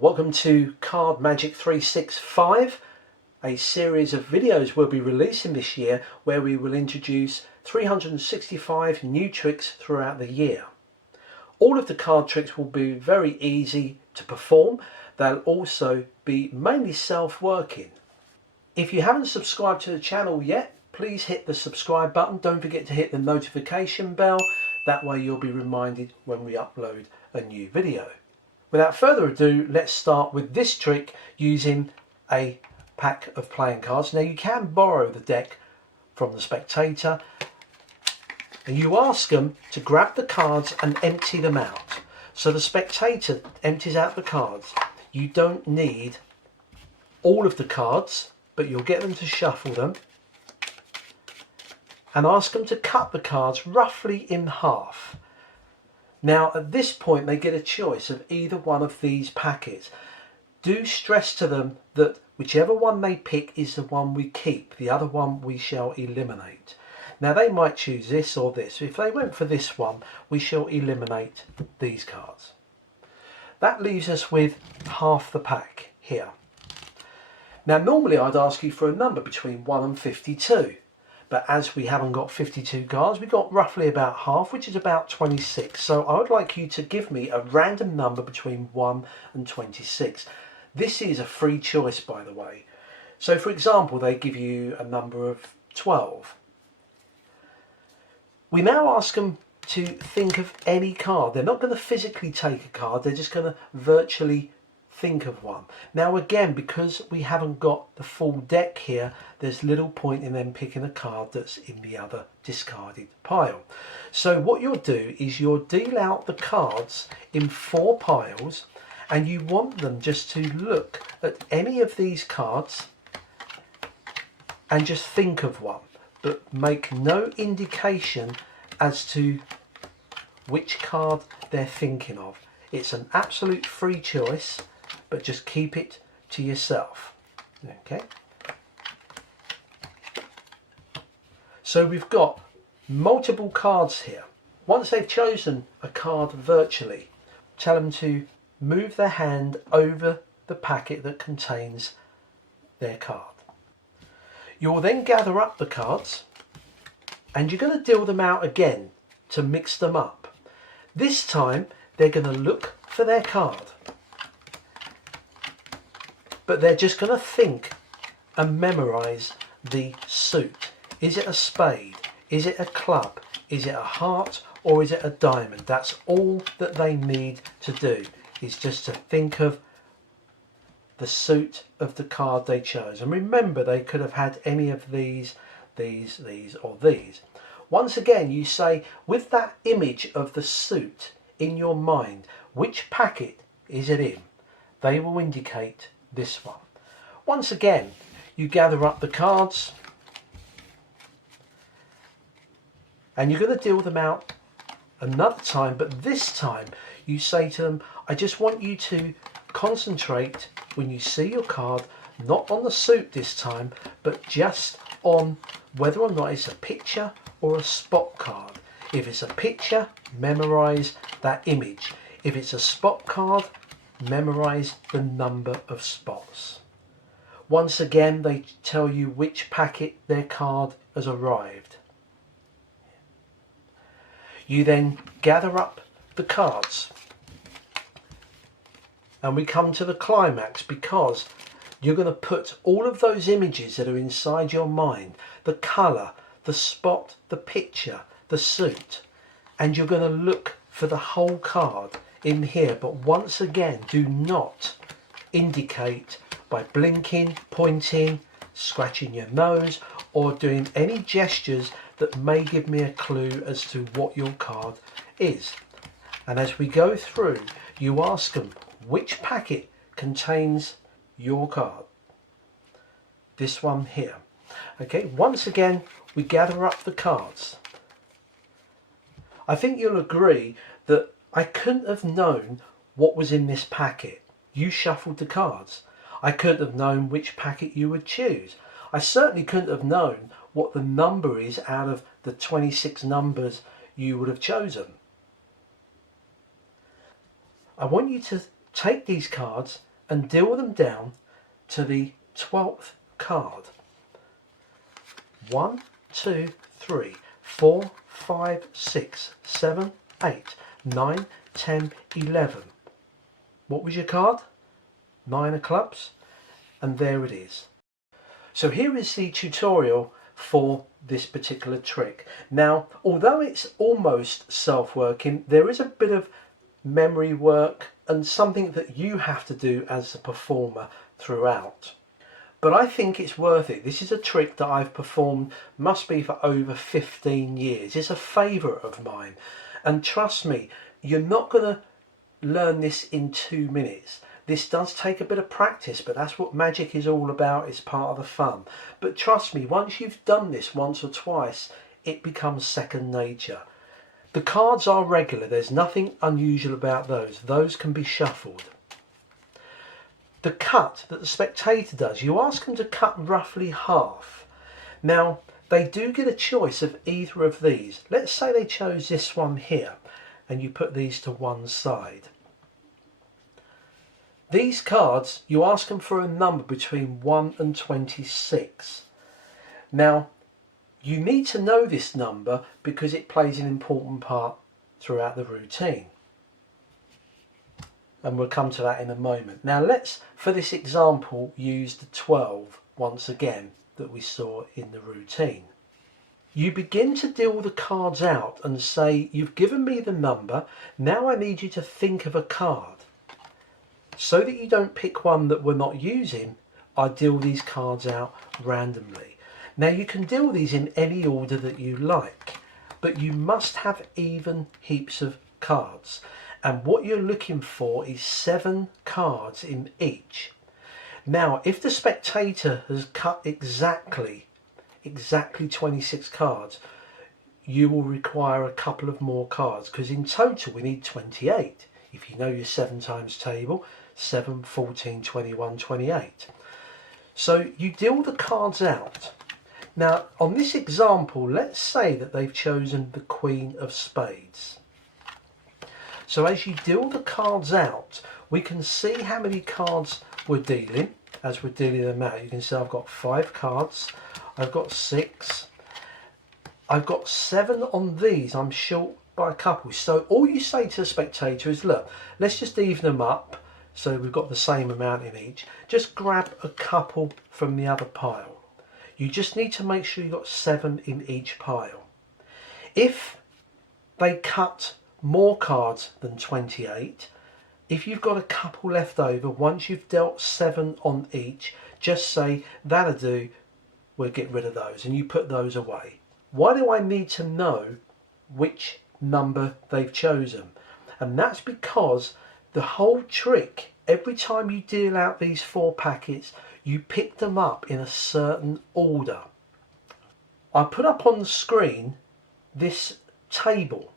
Welcome to Card Magic 365, a series of videos we'll be releasing this year where we will introduce 365 new tricks throughout the year. All of the card tricks will be very easy to perform. They'll also be mainly self-working. If you haven't subscribed to the channel yet, please hit the subscribe button. Don't forget to hit the notification bell. That way you'll be reminded when we upload a new video. Without further ado, let's start with this trick using a pack of playing cards. Now you can borrow the deck from the spectator and you ask them to grab the cards and empty them out. So the spectator empties out the cards. You don't need all of the cards, but you'll get them to shuffle them and ask them to cut the cards roughly in half. Now at this point they get a choice of either one of these packets. Do stress to them that whichever one they pick is the one we keep, the other one we shall eliminate. Now they might choose this or this. If they went for this one, we shall eliminate these cards. That leaves us with half the pack here. Now normally I'd ask you for a number between 1 and 52. But as we haven't got 52 cards, we've got roughly about half, which is about 26. So I would like you to give me a random number between 1 and 26. This is a free choice, by the way. So for example, they give you a number of 12. We now ask them to think of any card. They're not going to physically take a card, they're just going to virtually think of one. Now again, because we haven't got the full deck here, there's little point in them picking a card that's in the other discarded pile. So what you'll do is you'll deal out the cards in 4 piles and you want them just to look at any of these cards and just think of one, but make no indication as to which card they're thinking of. It's an absolute free choice, but just keep it to yourself. Okay. So we've got multiple cards here. Once they've chosen a card virtually, tell them to move their hand over the packet that contains their card. You'll then gather up the cards and you're going to deal them out again to mix them up. This time they're going to look for their card, but they're just going to think and memorize the suit. Is it a spade? Is it a club? Is it a heart? Or is it a diamond? That's all that they need to do, is just to think of the suit of the card they chose. And remember, they could have had any of these, or these. Once again, you say, with that image of the suit in your mind, which packet is it in? They will indicate this one. Once again, you gather up the cards and you're going to deal them out another time, but this time you say to them, I just want you to concentrate when you see your card, not on the suit this time, but just on whether or not it's a picture or a spot card. If it's a picture, memorize that image. If it's a spot card, memorize the number of spots. Once again, they tell you which packet their card has arrived. You then gather up the cards and we come to the climax, because you're going to put all of those images that are inside your mind, the colour, the spot, the picture, the suit, and you're going to look for the whole card in here. But once again, do not indicate by blinking, pointing, scratching your nose, or doing any gestures that may give me a clue as to what your card is. And as we go through, you ask them which packet contains your card. This one here. Okay, once again, we gather up the cards. I think you'll agree that I couldn't have known what was in this packet. You shuffled the cards. I couldn't have known which packet you would choose. I certainly couldn't have known what the number is out of the 26 numbers you would have chosen. I want you to take these cards and deal them down to the 12th card. 1, 2, 3, 4, 5, 6, 7, 8, 9, 10, 11. What was your card? 9 of clubs, and there it is. So here is the tutorial for this particular trick. Now, although it's almost self-working, there is a bit of memory work and something that you have to do as a performer throughout. But I think it's worth it. This is a trick that I've performed, must be for over 15 years. It's a favourite of mine. And trust me, you're not going to learn this in 2 minutes. This does take a bit of practice, but that's what magic is all about. It's part of the fun. But trust me, once you've done this once or twice, it becomes second nature. The cards are regular. There's nothing unusual about those. Those can be shuffled. The cut that the spectator does, you ask them to cut roughly half. Now, they do get a choice of either of these. Let's say they chose this one here, and you put these to one side. These cards, you ask them for a number between 1 and 26. Now, you need to know this number because it plays an important part throughout the routine. And we'll come to that in a moment. Now let's, for this example, use the 12 once again that we saw in the routine. You begin to deal the cards out and say, you've given me the number, now I need you to think of a card. So that you don't pick one that we're not using, I deal these cards out randomly. Now you can deal these in any order that you like, but you must have even heaps of cards. And what you're looking for is 7 cards in each. Now, if the spectator has cut exactly 26 cards, you will require a couple of more cards, because in total we need 28. If you know your 7 times table, 7, 14, 21, 28. So you deal the cards out. Now, on this example, let's say that they've chosen the Queen of Spades. So as you deal the cards out, we can see how many cards we're dealing. As we're dealing them out, you can see I've got 5 cards, I've got 6, I've got 7 on these, I'm short by a couple. So all you say to the spectator is, look, let's just even them up so we've got the same amount in each. Just grab a couple from the other pile. You just need to make sure you've got 7 in each pile. If they cut more cards than 28, if you've got a couple left over, once you've dealt 7 on each, just say, that'll do, we'll get rid of those, and you put those away. Why do I need to know which number they've chosen? And that's because the whole trick, every time you deal out these 4 packets, you pick them up in a certain order. I put up on the screen this table.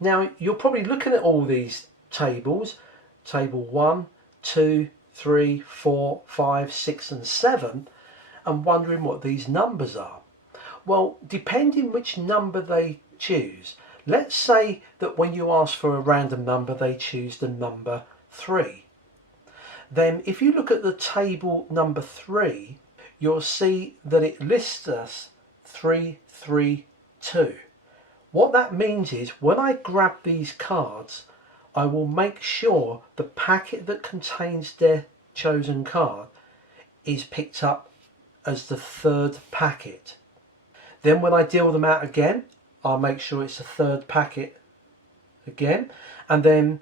Now you're probably looking at all these tables, table 1, 2, 3, 4, 5, 6 and 7, and wondering what these numbers are. Well, depending which number they choose, let's say that when you ask for a random number they choose the number 3. Then if you look at the table number 3, you'll see that it lists us 3, 3, 2. What that means is when I grab these cards, I will make sure the packet that contains their chosen card is picked up as the 3rd packet. Then when I deal them out again, I'll make sure it's the 3rd packet again, and then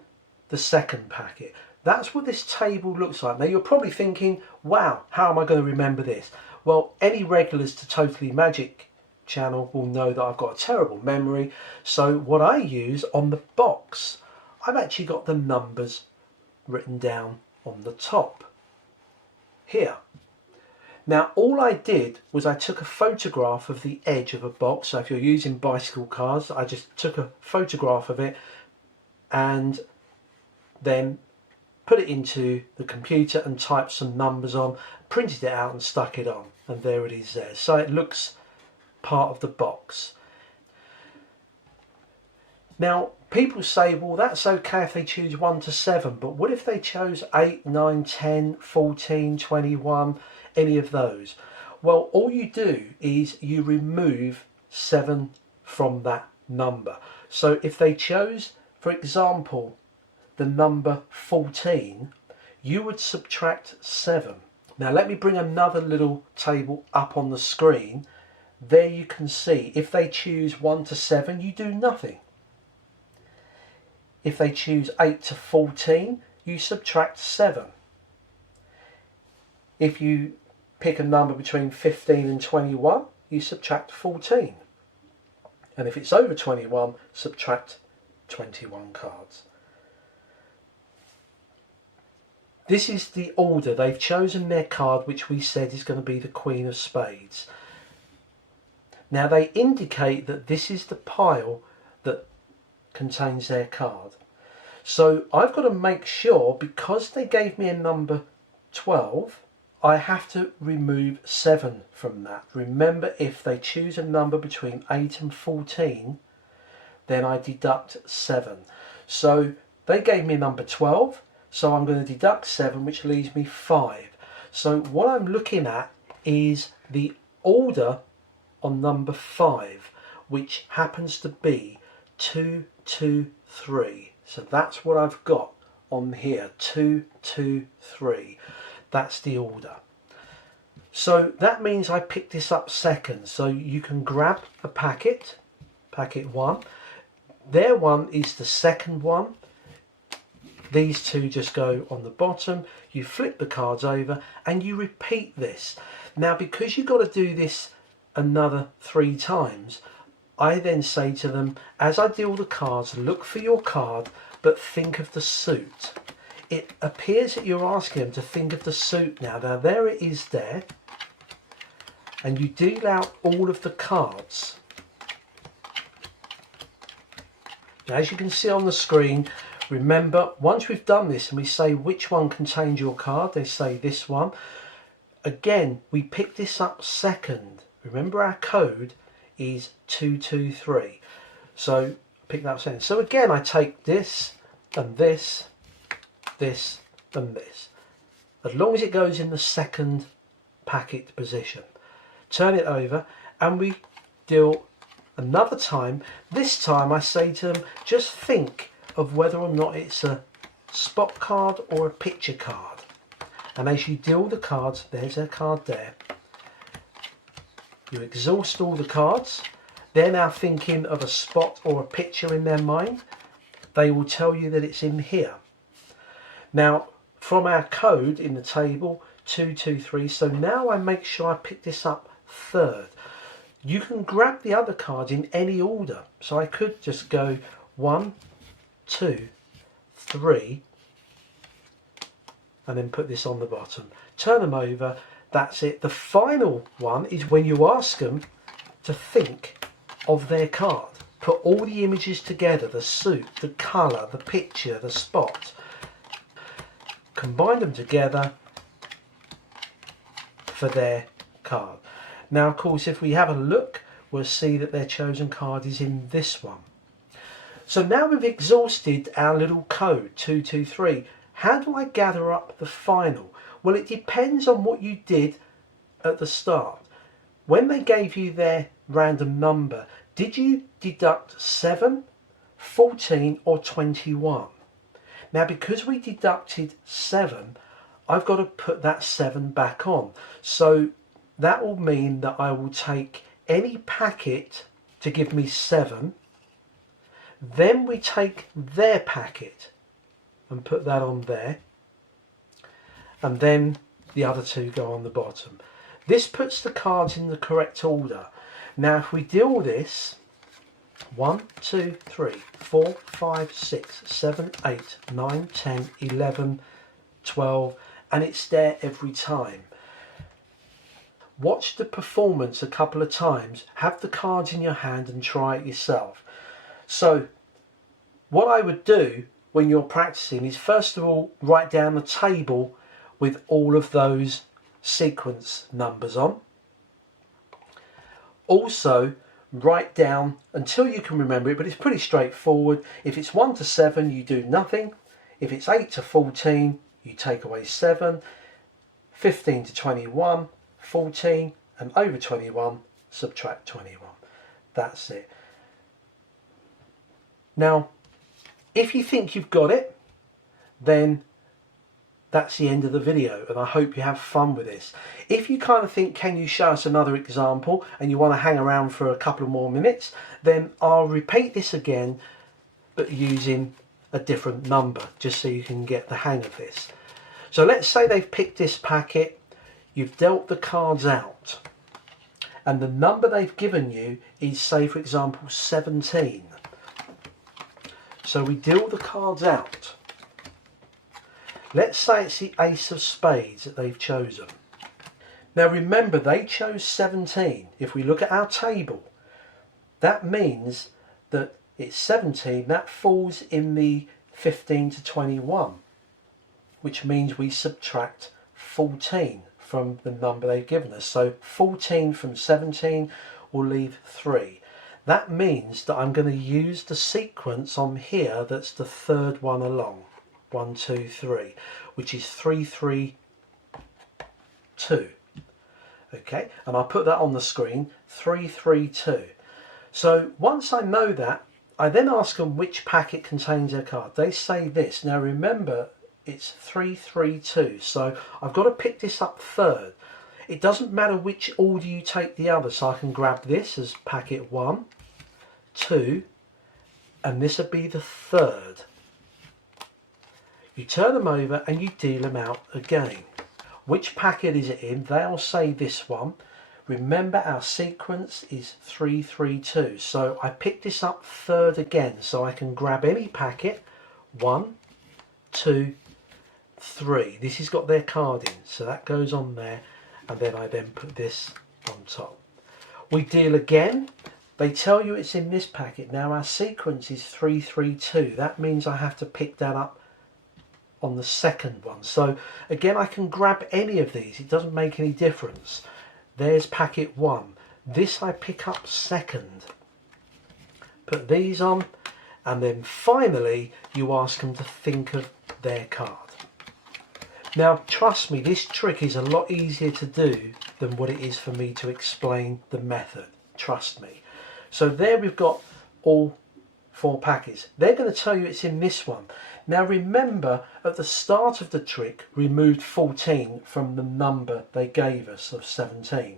the 2nd packet. That's what this table looks like. Now you're probably thinking, wow, how am I going to remember this? Well, any regulars to Totally Magic channel will know that I've got a terrible memory. So what I use on the box, I've actually got the numbers written down on the top here. Now all I did was I took a photograph of the edge of a box. So if you're using bicycle cards, I just took a photograph of it and then put it into the computer and typed some numbers on, printed it out and stuck it on, and there it is there. So it looks part of the box. Now, people say, well, that's okay if they choose 1 to 7, but what if they chose 8, 9, 10, 14, 21, any of those? Well, all you do is you remove 7 from that number. So if they chose, for example, the number 14, you would subtract 7. Now let me bring another little table up on the screen. There you can see, if they choose 1 to 7, you do nothing. If they choose 8 to 14, you subtract 7. If you pick a number between 15 and 21, you subtract 14. And if it's over 21, subtract 21 cards. This is the order. They've chosen their card, which we said is going to be the Queen of Spades. Now they indicate that this is the pile that contains their card. So I've got to make sure, because they gave me a number 12, I have to remove 7 from that. Remember, if they choose a number between 8 and 14, then I deduct 7. So they gave me a number 12, so I'm going to deduct 7, which leaves me 5. So what I'm looking at is the order on number 5, which happens to be 2, 2, 3. So that's what I've got on here, 2, 2, 3. That's the order. So that means I picked this up second. So you can grab a packet 1. Their one is the second one. These two just go on the bottom. You flip the cards over and you repeat this. Now, because you've got to do this another 3 times, I then say to them, as I deal the cards, look for your card, but think of the suit. It appears that you're asking them to think of the suit now. Now there it is there. And you deal out all of the cards. Now, as you can see on the screen, remember, once we've done this and we say which one contains your card, they say this one. Again, we pick this up second. Remember, our code is 223. So pick that up second. So again, I take this and this, this and this. As long as it goes in the second packet position. Turn it over and we deal another time. This time I say to them, just think of whether or not it's a spot card or a picture card. And as you deal the cards, there's their card there. You exhaust all the cards. They're now thinking of a spot or a picture in their mind. They will tell you that it's in here. Now, from our code in the table, 223, so now I make sure I pick this up third. You can grab the other cards in any order. So I could just go 1, 2, 3, and then put this on the bottom. Turn them over. That's it. The final one is when you ask them to think of their card. Put all the images together, the suit, the colour, the picture, the spot. Combine them together for their card. Now, of course, if we have a look, we'll see that their chosen card is in this one. So now we've exhausted our little code, 223. How do I gather up the final? Well, it depends on what you did at the start. When they gave you their random number, did you deduct 7, 14 or 21? Now, because we deducted 7, I've got to put that 7 back on. So that will mean that I will take any packet to give me 7. Then we take their packet and put that on there. And then the other two go on the bottom. This puts the cards in the correct order. Now, if we deal this, 1, 2, 3, 4, 5, 6, 7, 8, 9, 10, 11, 12, and it's there every time. Watch the performance a couple of times, have the cards in your hand and try it yourself. So what I would do when you're practicing is, first of all, write down the table with all of those sequence numbers on. Also, write down until you can remember it, but it's pretty straightforward. If it's 1 to 7, you do nothing. If it's 8 to 14, you take away 7. 15 to 21, 14, and over 21, subtract 21. That's it. Now, if you think you've got it, then that's the end of the video, and I hope you have fun with this. If you kind of think, can you show us another example, and you want to hang around for a couple of more minutes, then I'll repeat this again, but using a different number, just so you can get the hang of this. So let's say they've picked this packet, you've dealt the cards out, and the number they've given you is, say for example, 17. So we deal the cards out. Let's say it's the ace of spades that they've chosen. Now remember, they chose 17. If we look at our table, that means that it's 17. That falls in the 15 to 21, which means we subtract 14 from the number they've given us. So 14 from 17 will leave 3. That means that I'm going to use the sequence on here that's the third one along. 1, 2, 3, which is 3, 3, 2. Okay, and I'll put that on the screen, 3, 3, 2. So once I know that, I then ask them which packet contains their card. They say this. Now remember, it's 3, 3, 2. So I've got to pick this up third. It doesn't matter which order you take the other. So I can grab this as packet 1, 2, and this would be the third. You turn them over and you deal them out again. Which packet is it in? They'll say this one. Remember, our sequence is 3, 3, 2. So I pick this up third again. So I can grab any packet. 1, 2, 3. This has got their card in. So that goes on there. And then I then put this on top. We deal again. They tell you it's in this packet. Now our sequence is 3, 3, 2. That means I have to pick that up on the second one. So again, I can grab any of these. It doesn't make any difference. There's packet 1. This I pick up second. Put these on, and then finally you ask them to think of their card. Now trust me, this trick is a lot easier to do than what it is for me to explain the method. Trust me. So there we've got all 4 packets. They're going to tell you it's in this one. Now remember, at the start of the trick, we moved 14 from the number they gave us of 17.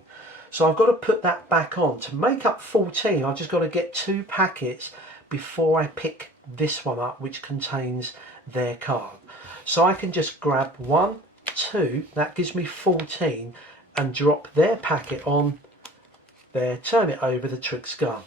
So I've got to put that back on. To make up 14, I've just got to get 2 packets before I pick this one up, which contains their card. So I can just grab 1, 2, that gives me 14, and drop their packet on there, turn it over, the trick's gone.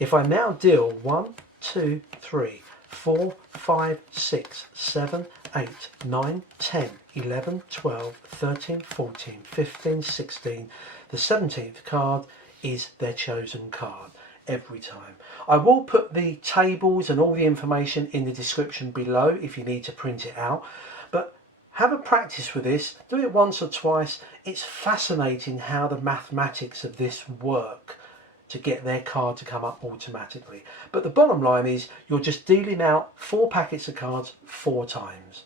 If I now deal 1, 2, 3, 4, 5, 6, 7, 8, 9, 10, 11, 12, 13, 14, 15, 16, the 17th card is their chosen card every time. I will put the tables and all the information in the description below if you need to print it out, but have a practice with this, do it once or twice. It's fascinating how the mathematics of this work to get their card to come up automatically. But the bottom line is you're just dealing out 4 packets of cards 4 times.